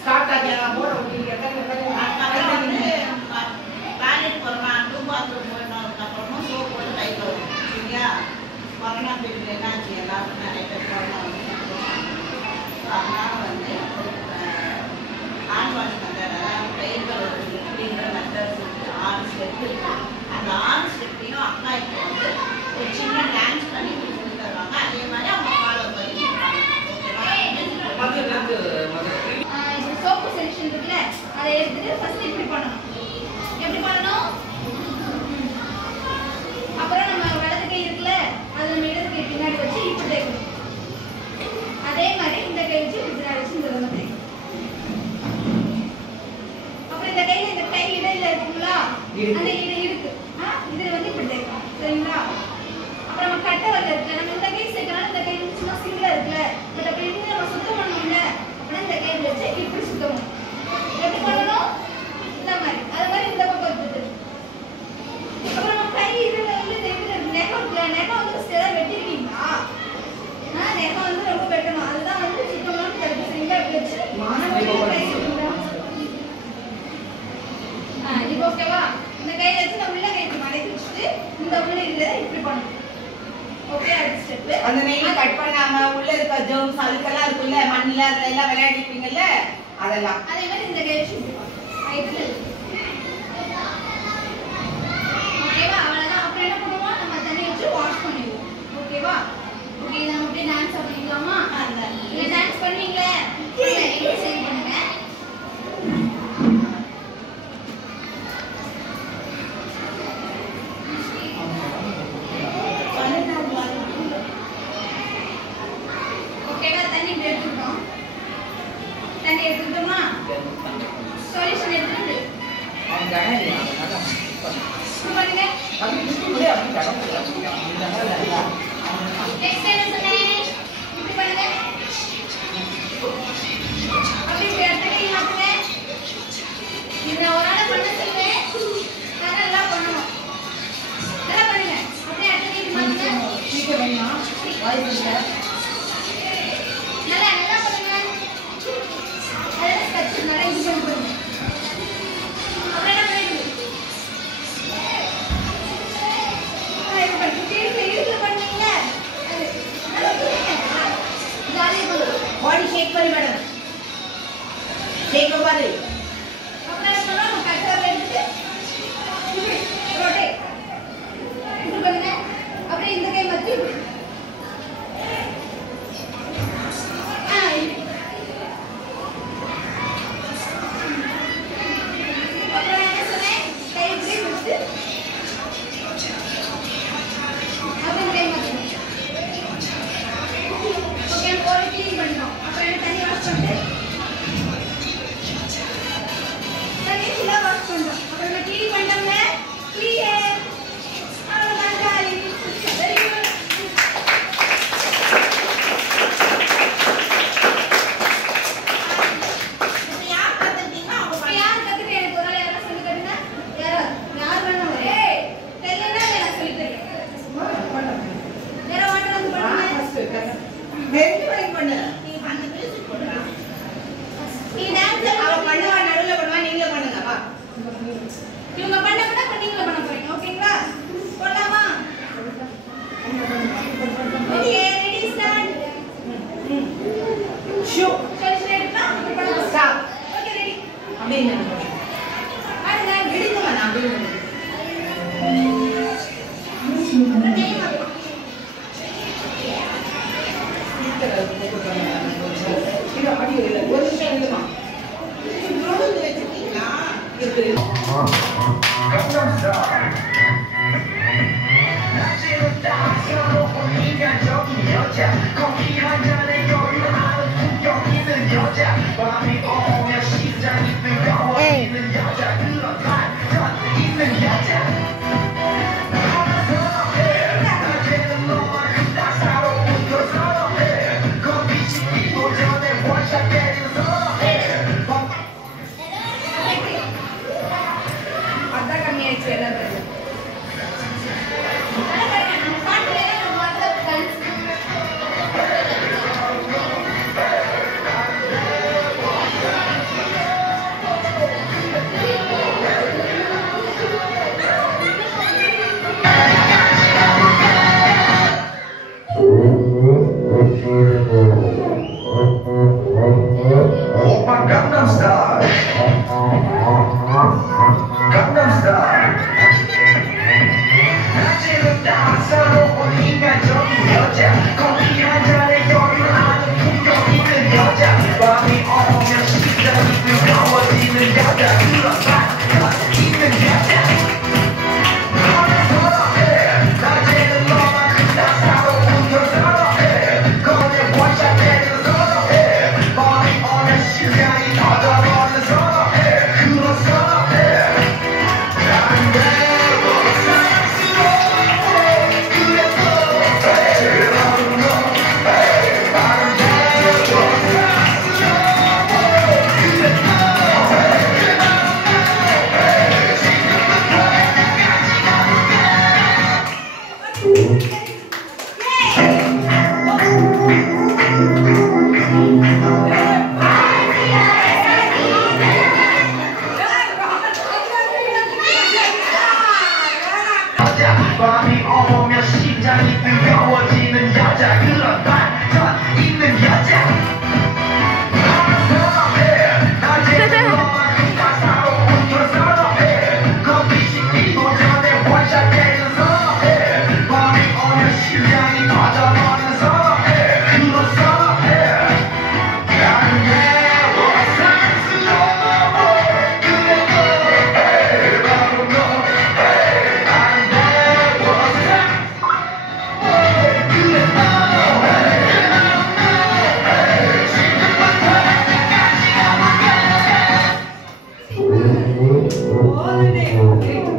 start ஆகியா போற உங்களுக்கு toilet போறோம் டூ பாத்ரூம் போயிட்டோம் அப்புறமா சோப் போட்டு கை கழுவும் சரியா கொரோனா பீரியட் என்னாச்சு எல்லாருக்கும் நிறைய பேர் கொரோனா வந்து அதனால வந்து ஹேண்ட் வாஷ் மெத்தட் அதாவது கை கழுவுறது அப்படின்ற மெத்தட்ஸ் இருக்கு 6 ஸ்டெப் இருக்கு அந்த 6 ஸ்டெப்பையும் அக்கா இப்போ வந்து ஒரு சின்ன டான்ஸ் பண்ணி சொல்லி தருவாங்க அதே மாதிரி அவங்க ஃபாலோ பண்ணி சோப்பு சொல்யூஷன் இருக்குல்ல அதை எடுத்துட்டு ஃபர்ஸ்ட் இப்படி பண்ணணும் எப்படி பண்ணணும் அப்புறம் நம்ம வலது கை இருக்குல்ல அதை நம்ம இடது கை பின்னாடி வச்சு இப்படி தேய்க்கணும் அதே மாதிரி இந்த கை வச்சு பின்னாடி வச்சு இந்த விதமாக தேய்க்கணும் அப்புறம் இந்த கையில இந்த கை இடையில இருக்குங்களா அந்த இருக்கு இதுல வந்து இப்படி தேய்க்கணும் சரிங்களா அப்புறம் நம்ம கட்டை வரல இருக்கு நம்ம இந்த கை சேர்க்கறனால இந்த கை சும்மா சிங்கிளா இருக்குல்ல பட் அப்படி இருந்து நம்ம சுத்தம் பண்ணணும்ல அப்படின்னா இந்த கை வச்சு இப்படி சுத்தம் பண்ணணும் எப்படி பண்ணணும் இந்த மாதிரி அதே மாதிரி இந்த பக்கம் எடுத்துட்டு அப்புறம் நம்ம கை இதுல வந்து நெகம் வந்து ஸ்டெரா வெட்டிருக்கீங்களா நெகம் வந்து ரொம்ப வெட்டணும் அதுதான் வந்து சுத்தமான கரெக்ட் சரிங்களா இப்படி வச்சு இப்போ ஓகேவா இந்த கை வச்சு நம்ம உள்ள கை மடக்கி வச்சுட்டு இந்த உள்ள இதுல இப்படி பண்ணணும் ஓகே அடுத்த ஸ்டெப் அந்த நெயில் கட் பண்ணாம உள்ள இருக்க ஜெர்ம்ஸ் அழுக்கெல்லாம் இருக்குல்ல மண்ணில அதுல எல்லாம் விளையாடிப்பீங்கல்ல அதெல்லாம் அதே மாதிரி இந்த கை வச்சு இப்படி பண்ணணும் இதுல ஓகேவா அவ்வளவுதான் அப்புறம் என்ன பண்ணுவோம் நம்ம தண்ணி வச்சு வாஷ் பண்ணிடுவோம் ஓகேவா ஓகே நம்ம அப்படியே டான்ஸ் பண்ணிக்கலாமா நீங்க டான்ஸ் பண்ணுவீங்களே எங்க சேவ் பண்ணுங்க ஓகேவா தண்ணி எடுத்துட்டோம் தண்ணி எடுத்துட்டோமா சொல்யூஷன் எடுத்துட்டு அவங்க இல்ல அதான் பண்ணுங்க அது அப்படி கடந்து நெக்ஸ்ட் என்ன சொன்னேன் இப்படி பண்ணுங்க அப்படி எடுத்துட்டு மாத்துங்க இது ஒரு ஆள பண்ண சொல்லுங்க நல்லா பண்ணணும் நல்லா பண்ணுங்க அப்படியே எடுத்துட்டு மாத்துங்க சீக்கிரம் வேணுமா வாய்ஸ் இல்ல நல்லா நல்லா பண்ணுங்க அதெல்லாம் ஸ்டெப்ஸ் நல்லா இது பண்ணுங்க அப்புறம் என்ன பண்ணுங்க बॉडी शेक करी मैडम शेक बारे अपना चलो हम कटर लेते रोटेट इधर बनना अपने इंद के मत போதும்